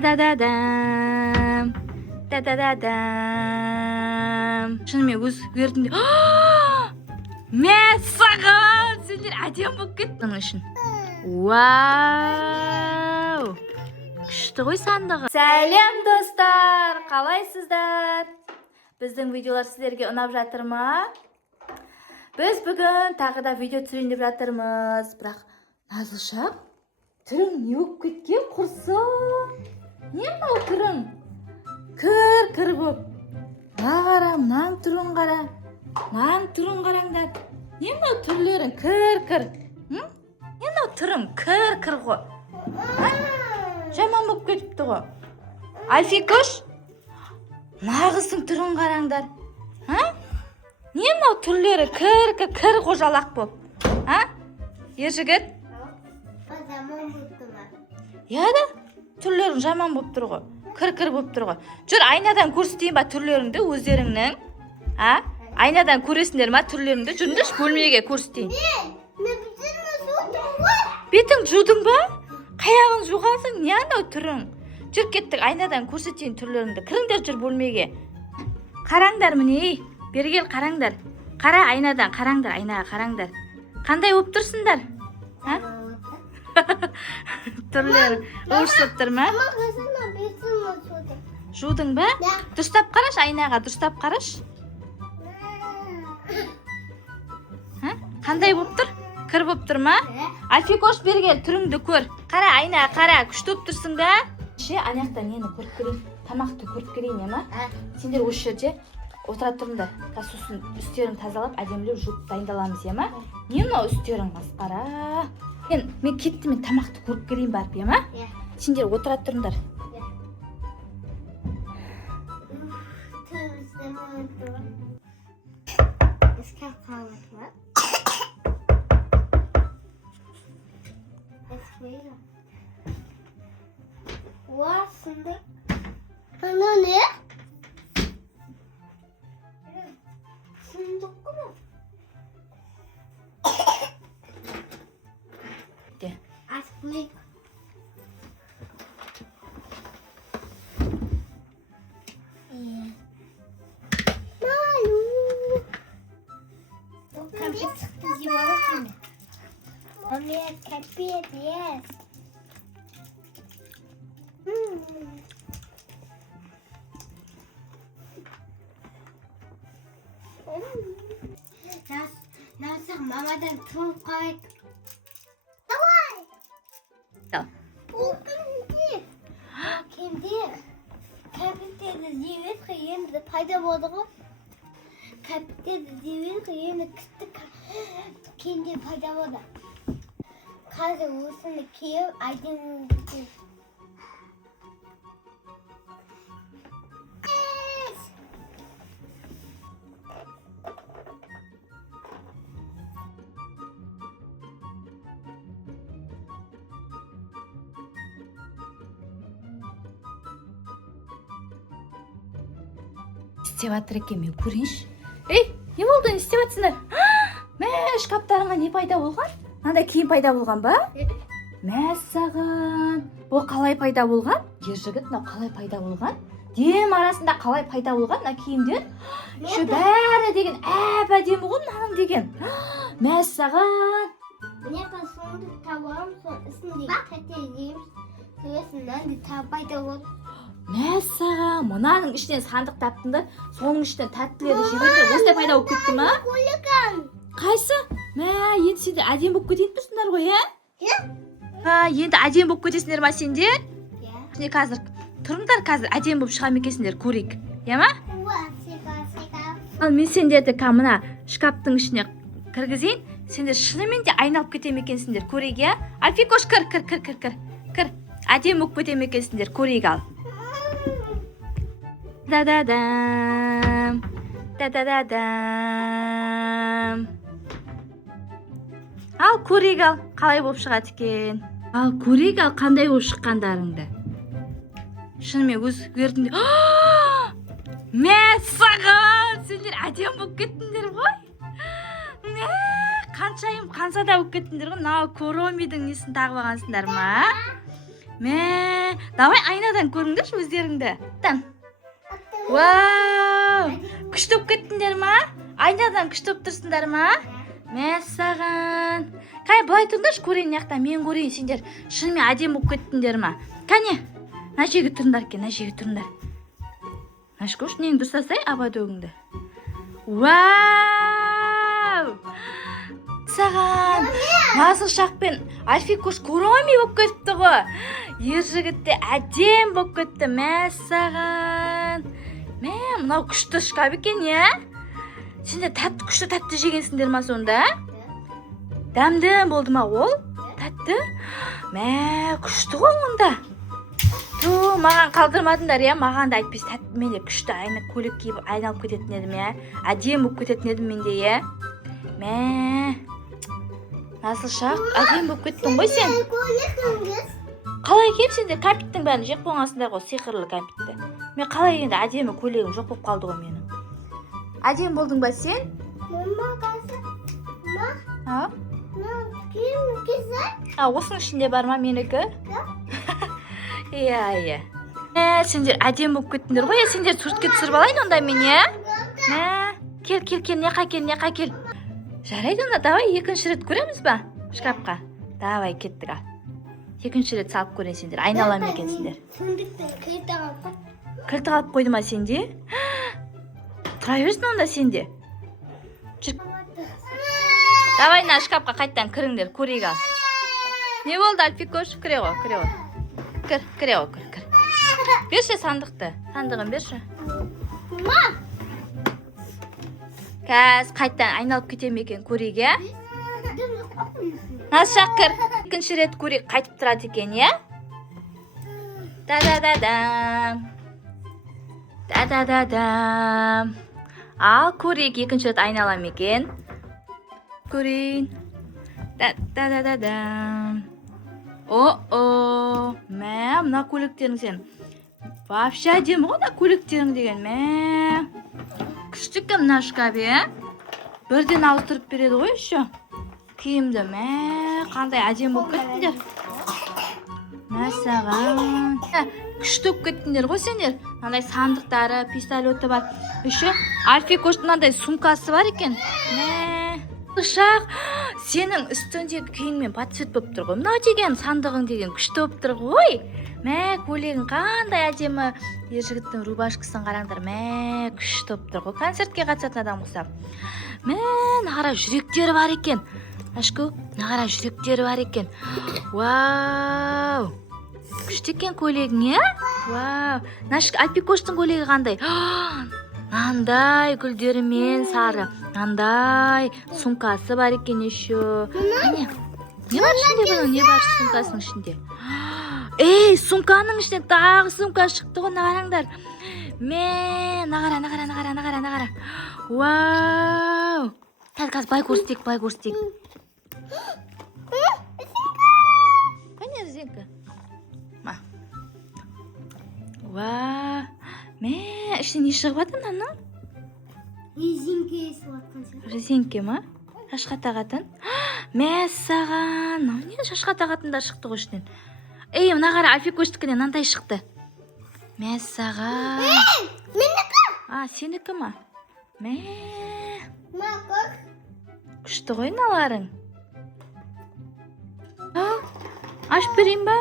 Да-да-дам. Да-да-да-дам. Шынымен өзгердің де. Мәссаған! Сендер әдем болып кетті оның үшін. Вау! Күшті ғой сандығы. Сәлем достар! Қалайсыздар? Біздің видеолар сіздерге ұнап жатыр ма? Біз бүгін тағы да видео түсірейін деп жатырмыз. Бірақ Назылшақ, түрің не болып кеткен құрсын? Не мынау түрің? Кір болып. Мына мынаң түрін қара. Мынаң түрін қараңдар. Не мынау түрлерің? Кір. Не мынау түрің? Кір ғой. Жаман болып кетіпті ғой. Альфикош, нағыздың түрін қараңдар. Не мынау түрлері? Кір қожалақ болып. Ер жігіт? Жаман болып тұр ма? Яда, түрлерің жаман болып тұр ғой. Кір болып тұр ғой. Жүр, айнадан көрсетейін ба түрлеріңді өздеріңнің? Айнадан көресіңдер ма түрлеріңді? Жүріңдерші бөлмеге көрсетейін. Бетің жудың ба? Қаяғын жуғансың, не анау түрің? Жүр, кеттік, айнадан көрсетейін түрлеріңді. Кіріңдер жүр бөлмеге. Қараңдар міне, бергел қараңдар. Қара айнадан, қараңдар, айнаға қараңдар. Қандай болып тұрсыңдар? Түрлері ұрсып тұр ма? Жудың ба? Дұрыстап қараш, айнаға дұрыстап қараш. Қандай болып тұр? Кір болып тұр ма? Альфикош, бергел, түріңді көр. Қара, айнаға қара, күшті болып тұрсың да? Анаяқта нені көріп келейін? Тамақты көріп келейін, ема? Сендер осы жерде отыра тұрыңдар. Сосын үстерін тазалап, әдемілеп жуып дайындаламыз, ема? Не мынау үстерің масқара? Мен кеттім, мен тамақты көріп келейін барып, ема? Сендер отыра тұрыңдар. Ana ne? Fındık mı? Aspirik. Kapıyı çıktı civarı şimdi. Mami kapıyı yes. Nasıl mamadan tavuk kayıt. Davay. Bu kimdi? Kimdi? Kapitede zivir kıyımda payda boğduğu. Kapitede zivir kıyımda kıstı kimdi payda boğdu. Kazı vursun kıyım aydın kıyım. істеп жатыр екен, мен көрейінші. Не болды, не істеп жатсыңдар? Шкаптарыңа не пайда болған? Мынандай киім пайда болған ба? Мәссаған. Бұл қалай пайда болған? Ер жігіт, мынау қалай пайда болған? Дем арасында қалай пайда болған мына киімдер? Шу бәрі деген әп-әдемі ғой мынаның деген. Мәссаған. Міне сонды табамын, үстінде кәтелейміз. Сөзінен де пайда болды. Мәссаған, мынаның ішінен сандық таптыңдар, соның ішінен тәттілерді жіберді. Осылай пайда болып кетті ма? Қайсы? Енді сендер әдем болып кететін тұрсыңдар ғой, Енді әдем болып кетесіңдер ма сендер? Қазір тұрыңдар, қазір әдем болып шығам екенсіңдер, көрейік. Ема? Мен сендерді мына шкаптың ішіне кіргізейін, сендер шынымен де айналып кетем екенсіңдер, көрейік, Альфикош, кір. Әдем болып кетем екенсіңдер, көрейік ал. Да-да-дам. Ал, көрейік ал, қалай болып шығады екен. Ал, көрейік ал, қандай болып шыққандарыңды. Шынымен өзгердің де. Мәссаған! Сендер әдем болып кеттіңдер ғой. Қаншайым қансада болып кеттіңдер ғой. Нау коромидің несін тағып алғансыңдар ма? Мә, давай айнадан көріңдерші өздеріңді. Там. Вау! Күшті болып кеттіңдер ма? Айнадан күшті болып тұрсыңдар ма? Мәссаған. Кәне, былай тұрыңдаршы, көрейін яқта, мен көрейін, сендер шынымен әдемі болып кеттіңдер ма? Кәне, мына жерге тұрыңдар екен, мына жерге тұрыңдар. Наш көш, неңді ұстасай, абадөгіңді. Вау! Саған, Назыл Шақпен Альфикош көремей болып кетті ғой. Ер жігітте әдем болып кетті. Мәссаған. Мә, мынау күшті шкаф екен, е? Сендер күшті тәтті жегенсіңдер ма сонда? Дәмді болды ма ол? Тәтті? Мә, күшті ғой онда. Ту, маған қалдырмадыңдар, я? Маған да айтпес тәтті, мен де күшті көйлек киіп айналып кететін едім, я? Әдем болып кететін едім мен де, я? Мә, Назыл Шақ, әдем болып кеттің ғой сен? Қалай кеп сендер кәмпиттің бәрін жеп қойғансыңдар ғой, сиқырлы кәмпитті. Мен қалай енді әдемі көйлегім жоқ болып қалды ғой менің. Әдем болдың ба сен? Осының ішінде бар ма менікі? Иә. Сендер әдем болып кеттіңдер ғой, сендер суретке түсіріп алайын онда мен, е? Кел, не қакел. Жарайды онда, давай екінші рет көреміз ба? Шкафқа. Давай, кеттік ал. Екінші рет салып көрейін сендер, айналам екенсіңдер. Кілті қалып қойды ма сенде? Тұра берсін онда сенде. Давай, на шкафқа қайттан кіріңдер, көрейік ал. Не болды, Альфикош? Кіре ғой. Кір. Берші сандықты, сандығын берші. Кәз, қайттан айналып кетем екен, көрейік, е? Назыл Шақ кір. Екінші рет көрейік, қайтып тұрады екен, е? Да-да-да-дам. Ал, көрейік, екінші рет айналам екен. Көрейін. Да-да-да-дам. О-о, мә, мына көйлектерің сен. Вообще әдемі ғой да көйлектерің деген, мә. Күшті кім мына шкаф, е? Бірден ауыстырып береді ғой еще. Киімді, мә, қандай әдемі болып кеттіңдер. Мәссаған. Күшті болып кеттіңдер ғой сендер. Мынандай сандықтары, пистолеті бар. Еще Альфикоштың мынандай сумкасы бар екен. Мә, Шақ, сенің үстіндегі киіммен подцвет болып тұр ғой. Мынау деген сандығың деген күшті болып тұр ғой. Мә, көйлегің қандай әдемі. Ер жігіттің рубашкасын қараңдар. Мә, күшті болып тұр ғой. Концертке қатысатын адам ұқсап. Мә, нағара жүректері бар екен. Ашку, нағара жүректері бар екен. Вау! Күшті екен көйлегің, е? Вау! Альфикоштың көйлегі қандай? Нандай гүлдерімен сары. Нандай сумкасы бар екен еще. Не бар ішінде бұның? Не бар сумкасының ішінде? Ей, сумканың ішінен тағы сумка шықты ғой, нағараңдар. Мә, нағара. Вау! Қазір былай көрсетейік. Қане, резинка? Вау! Мә, ішінен не шығып атын аның? Резинке ма? Шашқа тағатын? Мәссаған! Не шашқа тағатындар шықты ғой ішінен? Ей, мына қара Альфикоштікінен мынандай шықты. Мәссаған! Менікі? Сенікі ма? Мә! Күшті ғой мыналарың. Ашып берейін ба?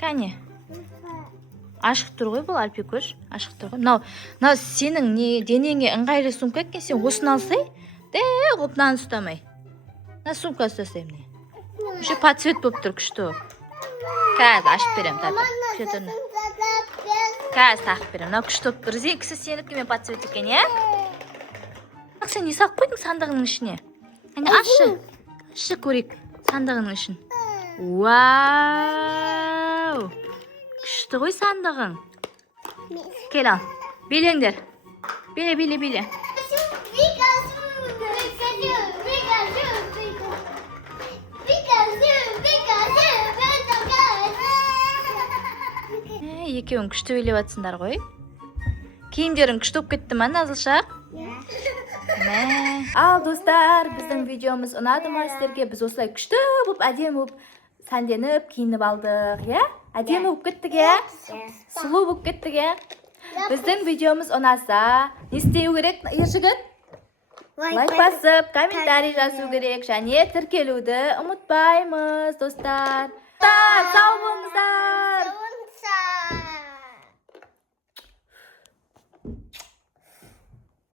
Кәне. Ашық тұр ғой бұл Альфикош. Ашық тұр ғой. Мынау сенің денеңе ыңғайлы сумка екен, сен осыны алсай, ғып мынаны ұстамай. Мына сумка ұстасай міне. Еще подцвет болып тұр, күшті. Қазір ашып берем, тата. Қазір тақып берем. Мынау күшті болып тұр. Резинкісі сенікі мен подцвет екен, е? Сен не салып қойдың сандығының ішіне? Ашы көрейік сандығының ішін. Вау! Күшті ғой сандығың. Кел ал. Билеңдер. Биле. Екеуің күшті билеп атсыңдар ғой. Киімдерің күшті болып кетті ма, Назыл Шақ? Ал достар, біздің видеомыз ұнады ма сіздерге? Біз осылай күшті болып, әдемі болып сәнденіп, киініп алдық, иә? Әдемі болып кеттік, иә? Сұлу болып кеттік, иә? Біздің видеомыз ұнаса, не істеу керек, ержігіт? Лайк басып, комментарий жазу керек, және тіркелуді ұмытпаймыз, достар. Сау болыңыз!